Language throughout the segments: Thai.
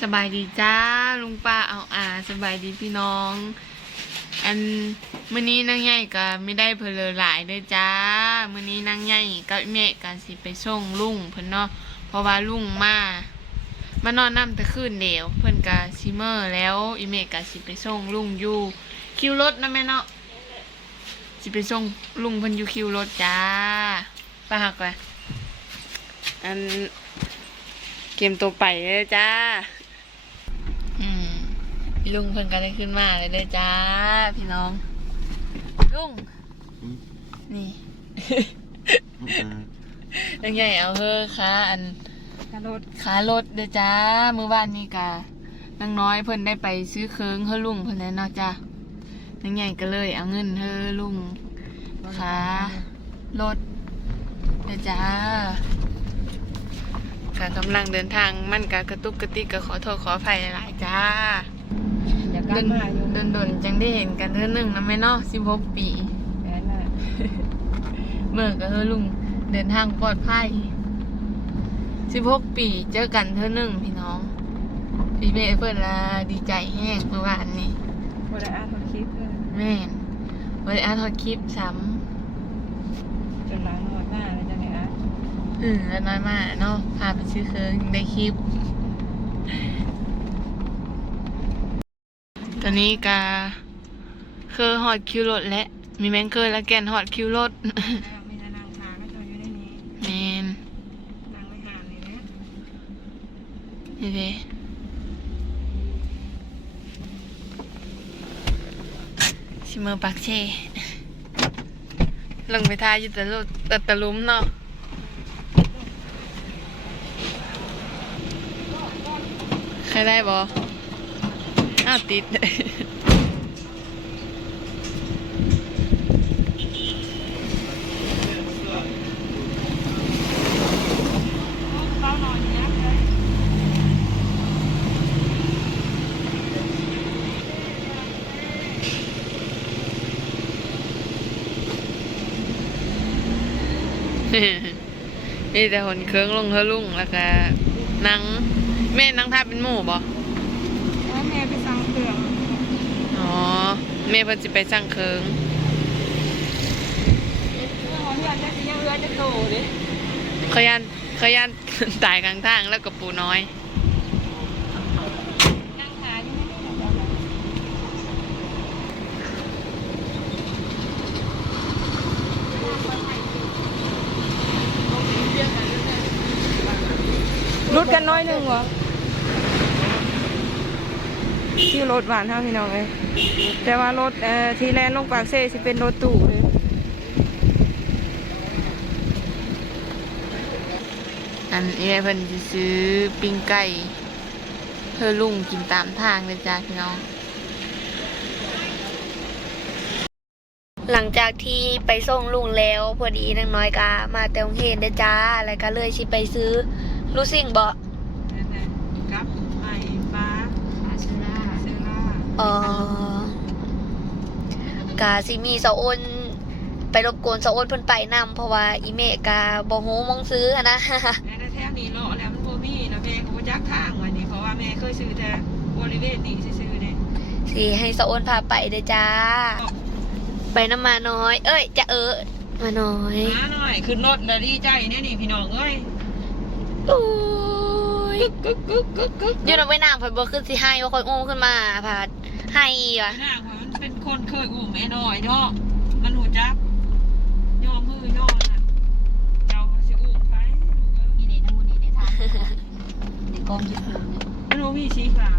สบายดีจ้าลุงป้าเอาอาสบายดีพี่น้อง อันมื้อนี้นางใหญ่ก็ไม่ได้เพลอหลายเด้อจ้ามื้อนี้นางใหญ่ก็แม่ก็สิไปส่งลุงเพิ่นเนาะเพราะว่าลุงมามานอนนำแต่คืนเดียว เพิ่นก็ซิเมอร์แล้วอีเมก็สิไปส่งลุงอยู่คิวรถนะแม่เนาะสิไปส่งลุงเพิ่นอยู่คิวรถจ้าไปหักไปอันเกมตัวไปเลยจ้า ลุงเพิ่นก็ได้ขึ้นมาเลยเด้อจ้า พี่น้อง ลุง อืม นี่อ่ายังไงเอาเฮ้อค่ะอัน กระโดดขารถเด้อจ้ามื้อวานนี้กะนางน้อยเพิ่นได้ไปซื้อเคิงเฮ้อลุงเพิ่นแล้วเนาะจ้ายังไงก็เลยเอาเงินเฮ้อลุงขารถเด้อจ้ากะกำลังเดินทางมันกะกระตุกกระติกก็ขอโทษขออภัยหลายๆจ้า อย่าโดกันนมาอยู่โดนโดนจังได้เห็นกันเท่านึงนะแม่เนาะสิบหกปี แม่น่ะเมื่อก็เฮอลุงเดินทางปลอดภัยสิบหกปีเจอกันเท่านึงพี่น้อง พี่เมย์เพื่อนละดีใจแห้งเมื่อวานนี้ บ่ได้อ่านคนคลิปเลยแม่นวันนี้อาทอดคลิปซ้จนล้างหอดหน้าแล้วจังไงอะำอืมแล้วน้อยมากเนาะพาไปซื้อเคิงได้คลิป ต อนนี้กาเคยฮอดคิวรถและมีแมงเคยและแกนฮอดคิวรถมีแต่นางทางก็จะอยู่ในนี้แมนนางไม่หานเลยเนี่ยนี่เด้ชิเมอร์ปักเช่ลงไปทายอยู่แต่ลุแต่ตะลุมเนาะใครได้บอ อ้าวติดเฝ้านอนอย่างเงี้ยนี่แต่หนเคืองลงเฮอลุ่งแล้วก็นังแม่นังท่าเป็นหมู่บ่ แล้วแม่ไปสั่งเครื่อง อ๋อ แม่เพิ่นสิไปสร้างเคิงเคยังเรือจะโตดิขยันขยันตายกลางทางแล้วก็ปูน้อย นางขาอยู่ในนี้แหละรุดกันน้อยหนึ่งวะ ที่รถหวานเท่าพี่น้องเลยแต่ว่ารถเอ่อที่แลนด์ลงปากเซ่สิเป็นรถตู้เลยอันเอ้เพิ่นสิซื้อปิ้งไก่เฮอลุงกินตามทางเลยจ้าพี่น้อง หลังจากที่ไปส่งลุงแล้วพอดีนางน้อยกามาแต่งเรียนเด้จ้า แล้วก็เลยสิไปซื้อลูซิ่งบ่กับไอ้ฟ้าซื้อล่าซื้อล่า เออกาสิมีเสาอ้นไปรบกวนเสาอ้นเพิ่นไปนํเพราะว่าอีเมกาบ่ฮู้มองซื้อหั้นนะและแถวนี้เลาะแล้วมันโบมี่นะแม่เขาบ่จักทางวันนี้เพราะว่าแม่เคยซื้อแต่บริเวณนี้ซื้อๆเนี่ยสิให้เสาอ้นพาไปเด้อจ้า ไปน้ำมาน้อย เอ้ยจะเออมาน้อยมาหน่อยขึ้นรถแล้วดีใจเนี่ยนี่พี่น้องเอ้ยโอ้ยกึกกึกกึกกึกอยู่นำไว้นางเพิ่นบ่ขึ้นสิให้ว่าคนอุ้มขึ้นมาพา ดให้ว่ะหน้าของมันเป็นคนเคยอุ้มแม่น้อยเนาะมันหูจักย่อมือย่อน่ะเจ้าสิอุ้มไปลูกเอ้ยนี่ในน้ำมันนี่ในทางในกองยึดถือเนี่ยมันบ่มีสีขาว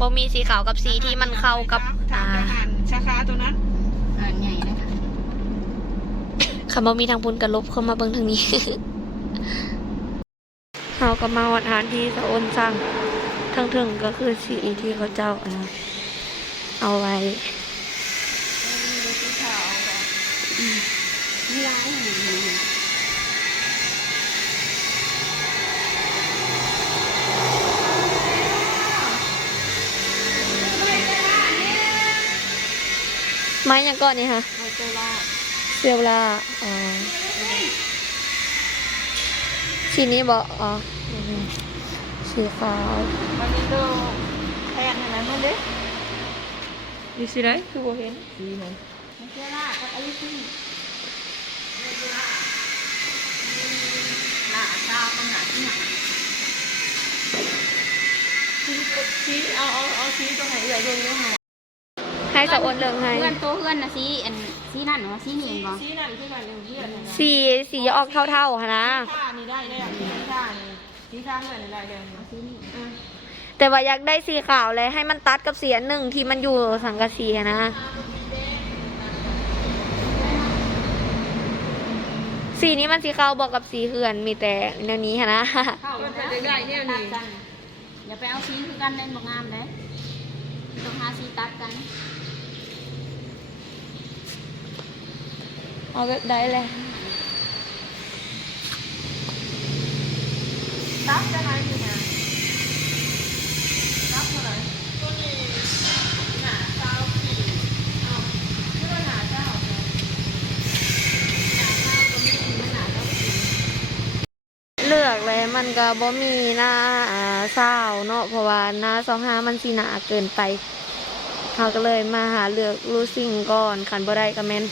บ่มีสีขาวกับสีที่มันเข้ากับทาอ่างทหารชาคาตัวนั้นอ่าใหญ่นะคะ คำว่ามีทางพุนกับลบเข้ามาเบิ่งทางนี้ เฮาก็มาวัดหานที่สะอ้นสร้าง ทั้งถึงก็คือสีที่เขาเจ้าอ่าเอาไว้สีขาวก่อนมีร้ายอยู่ไม้ยังก่อนนี่ค่ะไมเจอล่าเซียวลาอ๋อสีนี้บอกอ๋อ สีสีขาวมันมีตัวแทนอันนั้นมันเด้ดูสิได้คือบ่เห็นดีเลยไม่เชื่อละก็อายุที่หน้าตาขนาดที่ไหนชี้เอาเอาเอาชี้ตรงไหนใหญ่ตรงนี้ค่ะให้สะอวนเรื่องให้เพื่อนตัวเพื่อนนะสีอันสีนั่นเหรอสีนี่เองบ่ชี้นั่นที่กันเรื่องเพื่อนนะสีสีจะออกเท่าๆค่ะนะท่านี่ได้ได้อย่าง นี้ท่านี่ชี้ท่าเพื่อนได้ได้อย่างนี้สีนี่แต่ว่าอยากได้สีขาวเลยให้มันตัดกับสีอันหนึ่งที่มันอยู่สังกะสีอะนะ สีนี้มันสีขาวบอกกับสีเหือนมีแต่แนวนี้ค่ะนะ เข้าแล้วนะตัดกันอย่าไปเอาสีคือกันเล่นบ่งามเด้ต้องหาสีตัดกันเอาแบบได้เลย ตับจะไหนนี่นะตับเท่าไหร่ตัวนี้หนาเจ้าสี่อ้าวชื่อว่าหนาเจ้าเหรอหนาเจ้าก็ไม่มีมันหนาเจ้าสี่เลือกเลยมันก็บ่มีหน้าอ่าเศร้าเนาะเพราะว่าหน้าสองห้ามันสีหนาเกินไปเขาก็เลยมาหาเลือกรูสิ่งก่อนขันบ่ได้ก็แม่น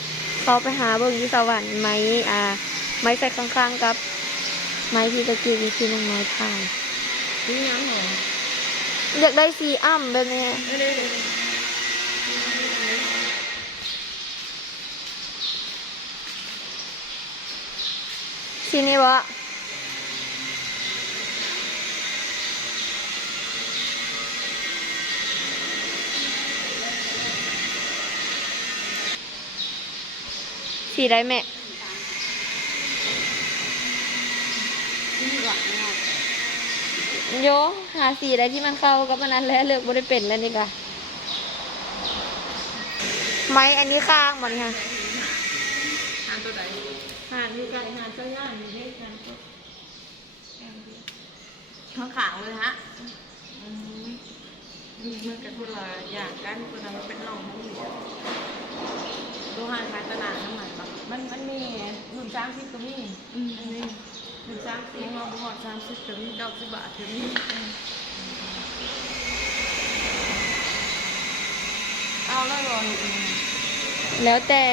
เขาไปหาเบิ่งที่สวรรค์ไหมอ่า ไม้ใส่ข้างๆกับ ไม้ที่ตะกี้ที่พี่น้องน้อยถ่ายนี่ยังเหรออยากได้สีอ่ำแบบนี้เอ้ยสีนี้บ่สีได้แม่ สีก่อนนะครับ โยหาสีอะไรที่มันเข้ากับมันนั้นแล้วเลือกบ่ได้เป็นแล้วนี่ค่ะไม้อันนี้ข้างมันค่ะหานตัวไหนหานอยู่ไกลหานเจ้าย่านอยู่เด็กหานตัวข้างขางเลยฮะอืมมันกับคนละอย่างกันคนละเป็นหนองมันเหลือดูหานขายตลาดน้ำมันปะมันมันมีรุ่นสามสิบก็มีอืม อันนี้รุ่นสามสิบเราบุหอดสามสิบก็มีดอกสิบบาทก็มีอืมเอาแล้วรอหนูเองแล้วแต่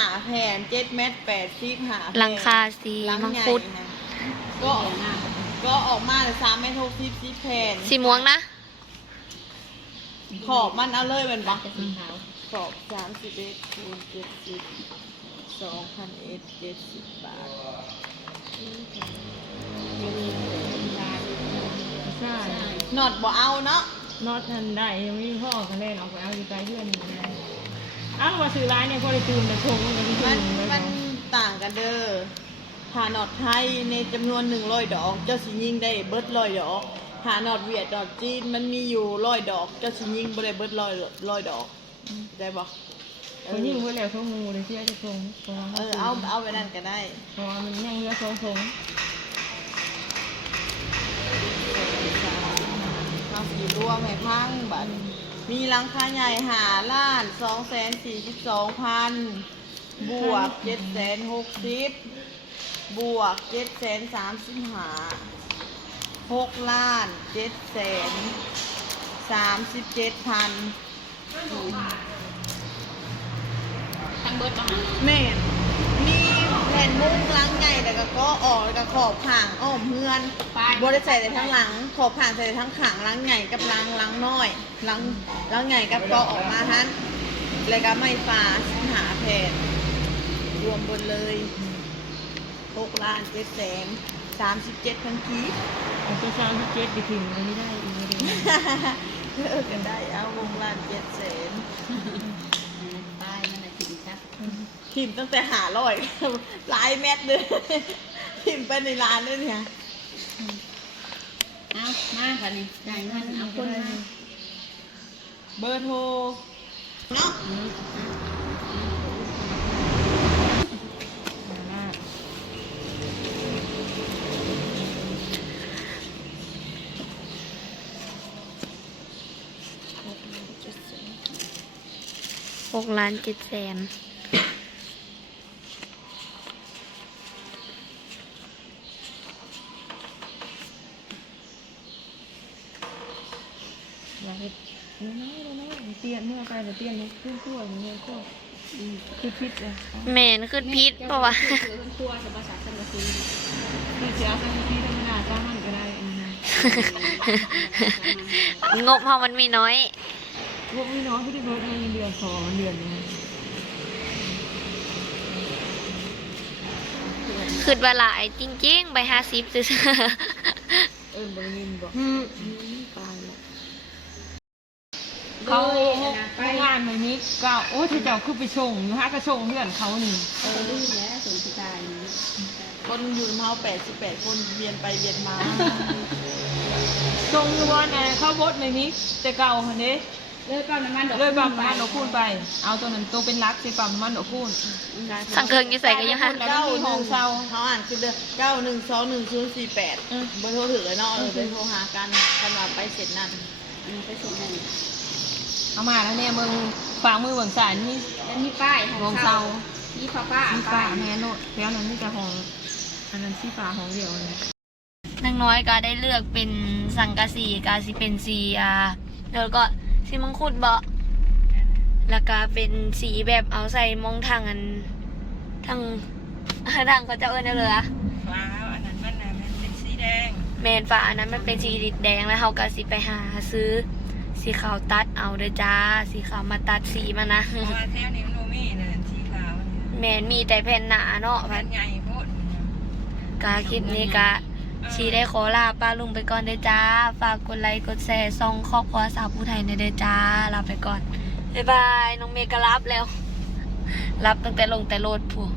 หาแผ่นเจ็ดเมตรแปดสิบหาแผ่นหลังคาสีหลังมังใหญ่คุดนะก็ก็ออกมาสามเมตรหกสิบสิบแผ่นสีม่วงนะ ขอบมันเอาเลยเป็นปะจะสีขาว ขอบสามสิบเอ็ดคูณเจ็ดสิบสองพันเอ็ดเจ็ดสิบบาทใช่นอดบ่เอาเนาะน็อตทันได้ยังไม่มีพ่อกันแน่นออกไปเอาอยู่ไกลเพื่อนอยู่นะอ้าวมาซื้อร้านเนี่ยพอได้ตื่นแต่ชงมันที่มัตื่นนเลยมันเนาะต่างกันเด้อหาหนอดไทยในจำนวนหนึ่งร้อยดอก เจ้าสิยิงได้เบิดร้อยดอกหาหนอดเวียดดอกจีนมันมีอยู่ร้อยดอก เจ้าสิยิงบ่ได้เบิดร้อยร้อยดอก ได้บ่คนยิ่งเพื่อนแล้วเขางูเลยเสียจะชงเพราะว่าเออเอาเอาไปนั่นก็ได้เพราะว่ามันยังเหลือสองชงเราสีรวมให้พังบัดมีหลังคาใหญ่หาล้านสองแสนสี่สิบสองพันบวกเจ็ดแสนหกสิบบวกเจ็ดแสนสามสิบห้าหกล้านเจ็ดแสนสามสิบเจ็ดพัน ทั้งเบิดประมาณแม่นมีแผ่นมุ้งหล้างใหญ่แต่ก็ก็ออกแล้วก็ขอบผ่างอ้อมเพื่อนป้ายบริใส่แต่ทั้งหลัง ขอบผ่านใส่แต่ทั้งขางหล้างใหญ่กับหล้างหล้างน้อยหล้างหล้างใหญ่กับก็ออกมาฮันแล้วก็ไม่ฟ้าหาแผ่นรวมบนเลยหกล้านเจ็ดแสนสามสิบเจ็ดพันกีบเอาตัวช้างที่เจ็ดไปถึงอันนี้ได้อีกไม่ได้ เลิกกันได้เอาวงล้านเจ็ดแสนป้ายนั่นแหละสีชัดพิมพ์ตั้งแต่หาร้อยหลายเม็ดเลยพิมพ์ไปในร้านด้วยเนี่ยเอามาค่ะนี่จ่ายเงินเอาคนมาเบอร์โทรเนาะ กล้านเจ็ดแสนอยากล้อน้เตียนเมื่อไปเตียนขึ้นขั้วอย่างเงี้ยขั้วคือพิษเลยแมนขึ้นพิษปะวะขั้วจะประสาทกันมาซื้อคืเสียสักทีธรรมดาก็ได้งบพอมันมีน้อย พวกพี่น้องที่ได้เบิร์ดเงินเดือนสองเดือนนึงขึ้นว่าหลายจริงๆ ไป50ซื่อเอิญบริเวณบอกๆอืมเขาไปงานมันนี้ก็โอ้ยเจ้าคือไปชงอยู่ฮะก็ชงเพื่อนเขานี่เออลืมแล้วสงสิตายนี่คนอยู่เฮาแปดสิบแปดคนเวียนไปเวียนมาชงอยู่ว่านะเขาบดในนี้แต่เก่าคนนี้ เลิกปั๊มน้ำมันดอกเลยปั๊มน้ำมันดอกคูณไป เอาตัวนั้นตัวเป็นรักสิปั๊มน้ำมันดอกคูณสังเคิงอยู่ใส่กันยังหันเก้าหห้นึ่องงเช่าเขาอ่านคือเด้อเก้าหนึ่งสองหนึ่งศูนย์สี่แปดเบอร์โทรถือเลยเนาะเออไปโทรหากันกันว่าไปเสร็จนั่นอืมไปส่งนั่นเอามาแล้วเนี่ยมึงฝากมือเบิ่งสารนี่แล้วมีป้ายของของเซามีฟ้าป้าสีป้าฟ้ายแม่โนดแล้วนั้นนี่จะของอันนั้นสีฟ้าของเดียวเลยนางน้อยก็ได้เลือกเป็นสังกะสีกาสิเป็นสีอ่าแล้วก็ สีมังคุดเบาะแล้วก็เป็นสีแบบเอาใส่มองทางอันทางทางเขาจะเอิ้นเอาเลยอะฟ้าอันนั้นมันน่ะมันเป็นสีแดงแมนฟ้าอันนั้นมันเป็นสีแดงแล้วเขาก็สิไปหาซื้อ สีขาวตัดเอาเด้อจ้า สีขาวมาตัดสีมานะเพราะว่าแถวนี้มันบ่มีน่ะสีขาวแมนมีแต่แผ่นหนาเนาะมัพันนใหญ่โพดกาคลิปนี้กะ ชีได้ขอลาป้าลุงไปก่อนเด้อจ้า ฝากกดไลค์กดแชร์ซองครอบครัวสาวผู้ไทยในเด้อจ้าลาไปก่อน บ๊ายบาย น้องเมย์ก็รับแล้ว รับตั้งแต่ลงแต่โลดผู้